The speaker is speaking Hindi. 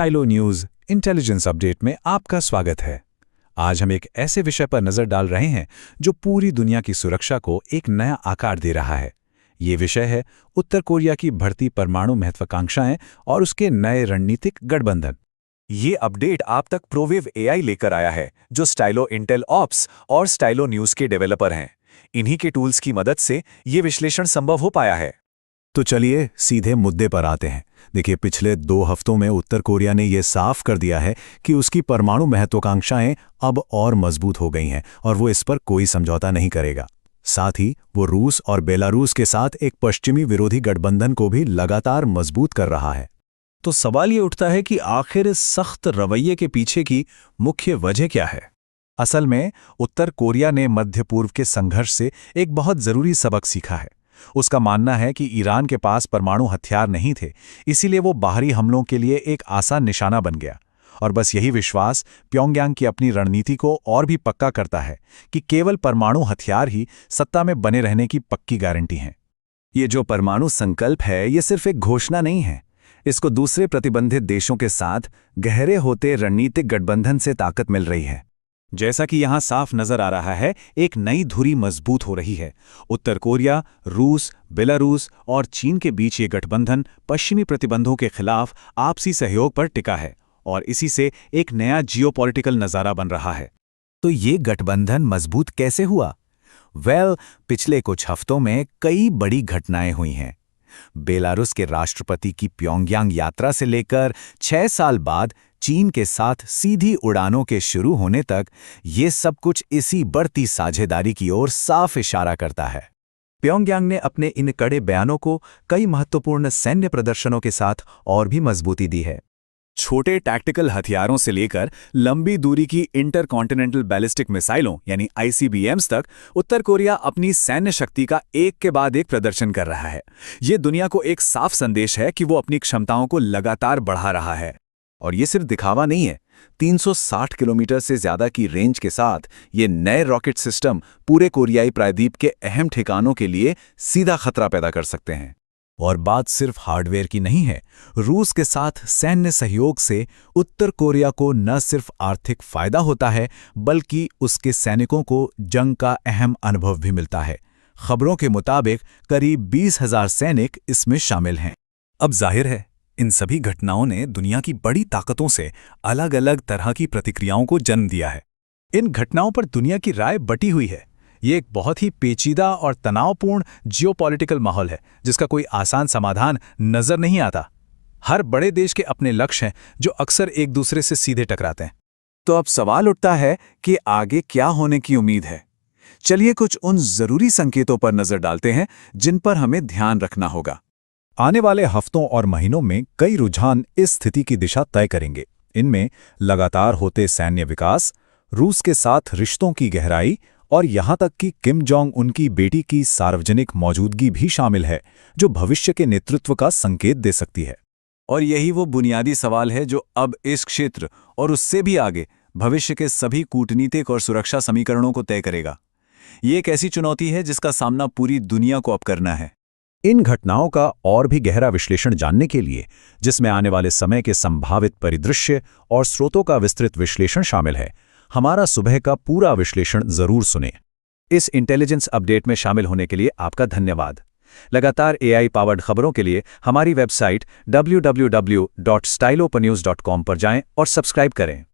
स्टाइलो न्यूज़ इंटेलिजेंस अपडेट में आपका स्वागत है। आज हम एक ऐसे विषय पर नज़र डाल रहे हैं जो पूरी दुनिया की सुरक्षा को एक नया आकार दे रहा है। ये विषय है उत्तर कोरिया की बढ़ती परमाणु महत्वाकांक्षाएं और उसके नए रणनीतिक गठबंधन। ये अपडेट आप तक प्रोवेव एआई लेकर आया है, जो स्टाइलो इंटेल ऑप्स और स्टाइलो न्यूज़ के डेवलपर हैं। इन्हीं के टूल्स की मदद से ये विश्लेषण संभव हो पाया है। तो चलिए सीधे मुद्दे पर आते हैं। देखिए, पिछले 2 हफ्तों में उत्तर कोरिया ने यह साफ कर दिया है कि उसकी परमाणु महत्वाकांक्षाएं अब और मजबूत हो गई हैं और वो इस पर कोई समझौता नहीं करेगा। साथ ही वो रूस और बेलारूस के साथ एक पश्चिमी विरोधी गठबंधन को भी लगातार मजबूत कर रहा है। तो सवाल ये उठता है कि आखिर इस सख्त रवैये के पीछे की मुख्य वजह क्या है? असल में उत्तर कोरिया ने मध्य पूर्व के संघर्ष से एक बहुत जरूरी सबक सीखा है। उसका मानना है कि ईरान के पास परमाणु हथियार नहीं थे, इसीलिए वो बाहरी हमलों के लिए एक आसान निशाना बन गया। और बस यही विश्वास प्योंगयांग की अपनी रणनीति को और भी पक्का करता है कि केवल परमाणु हथियार ही सत्ता में बने रहने की पक्की गारंटी हैं। ये जो परमाणु संकल्प है, ये सिर्फ एक घोषणा नहीं है। इसको दूसरे प्रतिबंधित देशों के साथ गहरे होते रणनीतिक गठबंधन से ताकत मिल रही है। जैसा कि यहां साफ नजर आ रहा है, एक नई धुरी मजबूत हो रही है। उत्तर कोरिया, रूस, बेलारूस और चीन के बीच ये गठबंधन पश्चिमी प्रतिबंधों के खिलाफ आपसी सहयोग पर टिका है और इसी से एक नया जियोपॉलिटिकल नजारा बन रहा है। तो ये गठबंधन मजबूत कैसे हुआ? पिछले कुछ हफ्तों में कई बड़ी घटनाएं हुई हैं। बेलारूस के राष्ट्रपति की प्योंगयांग यात्रा से लेकर 6 साल बाद चीन के साथ सीधी उड़ानों के शुरू होने तक, ये सब कुछ इसी बढ़ती साझेदारी की ओर साफ इशारा करता है। प्योंगयांग ने अपने इन कड़े बयानों को कई महत्वपूर्ण सैन्य प्रदर्शनों के साथ और भी मजबूती दी है। छोटे टैक्टिकल हथियारों से लेकर लंबी दूरी की इंटरकॉन्टिनेंटल बैलिस्टिक मिसाइलों यानी आईसीबीएम्स तक उत्तर कोरिया अपनी सैन्य शक्ति का एक के बाद एक प्रदर्शन कर रहा है। ये दुनिया को एक साफ संदेश है कि वो अपनी क्षमताओं को लगातार बढ़ा रहा है। और ये सिर्फ दिखावा नहीं है। 360 किलोमीटर से ज्यादा की रेंज के साथ ये नए रॉकेट सिस्टम पूरे कोरियाई प्रायद्वीप के अहम ठिकानों के लिए सीधा खतरा पैदा कर सकते हैं। और बात सिर्फ हार्डवेयर की नहीं है। रूस के साथ सैन्य सहयोग से उत्तर कोरिया को न सिर्फ आर्थिक फायदा होता है, बल्कि उसके सैनिकों को जंग का अहम अनुभव भी मिलता है। खबरों के मुताबिक करीब 20,000 सैनिक इसमें शामिल हैं। अब जाहिर है, इन सभी घटनाओं ने दुनिया की बड़ी ताकतों से अलग अलग तरह की प्रतिक्रियाओं को जन्म दिया है। इन घटनाओं पर दुनिया की राय बटी हुई है। ये एक बहुत ही पेचीदा और तनावपूर्ण जियोपॉलिटिकल माहौल है, जिसका कोई आसान समाधान नजर नहीं आता। हर बड़े देश के अपने लक्ष्य हैं जो अक्सर एक दूसरे से सीधे टकराते हैं। तो अब सवाल उठता है कि आगे क्या होने की उम्मीद है। चलिए कुछ उन जरूरी संकेतों पर नजर डालते हैं जिन पर हमें ध्यान रखना होगा। आने वाले हफ्तों और महीनों में कई रुझान इस स्थिति की दिशा तय करेंगे। इनमें लगातार होते सैन्य विकास, रूस के साथ रिश्तों की गहराई और यहां तक कि किम जोंग उन की बेटी की सार्वजनिक मौजूदगी भी शामिल है, जो भविष्य के नेतृत्व का संकेत दे सकती है। और यही वो बुनियादी सवाल है जो अब इस क्षेत्र और उससे भी आगे भविष्य के सभी कूटनीतिक और सुरक्षा समीकरणों को तय करेगा। ये एक ऐसी चुनौती है जिसका सामना पूरी दुनिया को अब करना है। इन घटनाओं का और भी गहरा विश्लेषण जानने के लिए, जिसमें आने वाले समय के संभावित परिदृश्य और स्रोतों का विस्तृत विश्लेषण शामिल है, हमारा सुबह का पूरा विश्लेषण जरूर सुनें। इस इंटेलिजेंस अपडेट में शामिल होने के लिए आपका धन्यवाद। लगातार एआई पावर्ड खबरों के लिए हमारी वेबसाइट www.stylopanews.com पर जाएं और सब्सक्राइब करें।